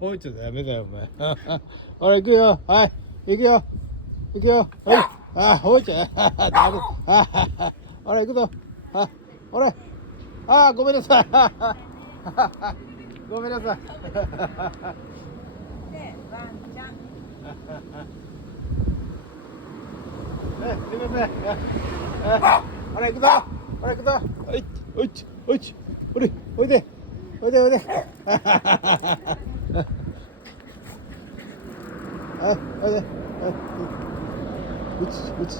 おい、ちょっとやめだよ、お前。ほら、行くよ。はい。行くよ。行くよ。はい。あ、おいちゃん。ほら、行くぞ。あ、ほら。あ、ごめんなさい。ごめんなさい。ね、ワンちゃん。すみません。ほら、行くぞ。ほら、行くぞ。おい、おいち、おいち。おい、おいで。おいで、おいで。はい、おいで。はい、うち、うち。